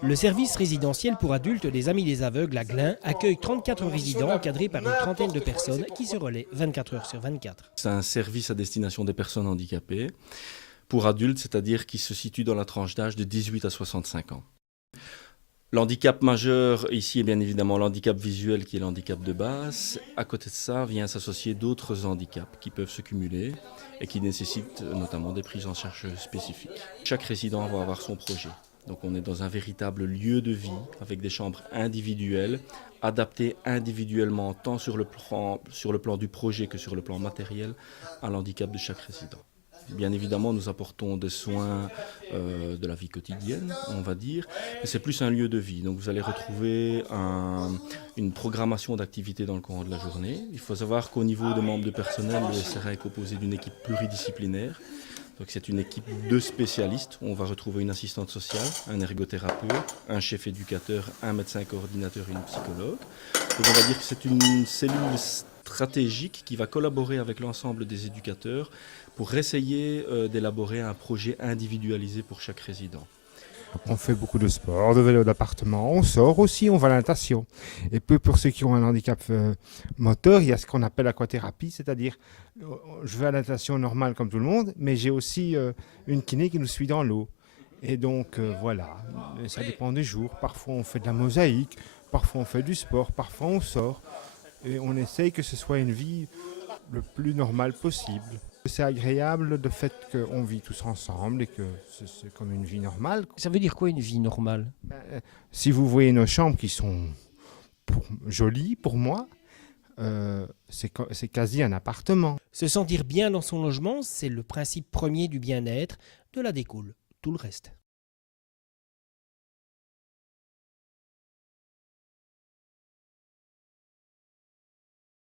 Le service résidentiel pour adultes des Amis des Aveugles à Glun accueille 34 résidents encadrés par une trentaine de personnes qui se relaient 24 heures sur 24. C'est un service à destination des personnes handicapées pour adultes, c'est-à-dire qui se situe dans la tranche d'âge de 18 à 65 ans. L'handicap majeur ici est bien évidemment l'handicap visuel qui est l'handicap de base. À côté de ça vient s'associer d'autres handicaps qui peuvent se cumuler et qui nécessitent notamment des prises en charge spécifiques. Chaque résident va avoir son projet. Donc on est dans un véritable lieu de vie avec des chambres individuelles, adaptées individuellement tant sur le plan du projet que sur le plan matériel à l'handicap de chaque résident. Bien évidemment, nous apportons des soins de la vie quotidienne, on va dire, mais c'est plus un lieu de vie. Donc vous allez retrouver une programmation d'activités dans le courant de la journée. Il faut savoir qu'au niveau des membres de personnel, le SRA est composé d'une équipe pluridisciplinaire. Donc c'est une équipe de spécialistes. On va retrouver une assistante sociale, un ergothérapeute, un chef éducateur, un médecin coordinateur et une psychologue. Donc on va dire que c'est une cellule stratégique qui va collaborer avec l'ensemble des éducateurs pour essayer d'élaborer un projet individualisé pour chaque résident. On fait beaucoup de sport, de vélo d'appartement, on sort aussi, on va à la natation. Et peu pour ceux qui ont un handicap moteur, il y a ce qu'on appelle l'aquathérapie, c'est-à-dire je vais à la natation normale comme tout le monde, mais j'ai aussi une kiné qui nous suit dans l'eau. Et donc voilà, ça dépend des jours. Parfois on fait de la mosaïque, parfois on fait du sport, parfois on sort. Et on essaye que ce soit une vie le plus normale possible. C'est agréable le fait qu'on vit tous ensemble et que c'est comme une vie normale. Ça veut dire quoi une vie normale? Si vous voyez nos chambres qui sont jolies pour moi, c'est quasi un appartement. Se sentir bien dans son logement, c'est le principe premier du bien-être, de là découle tout le reste.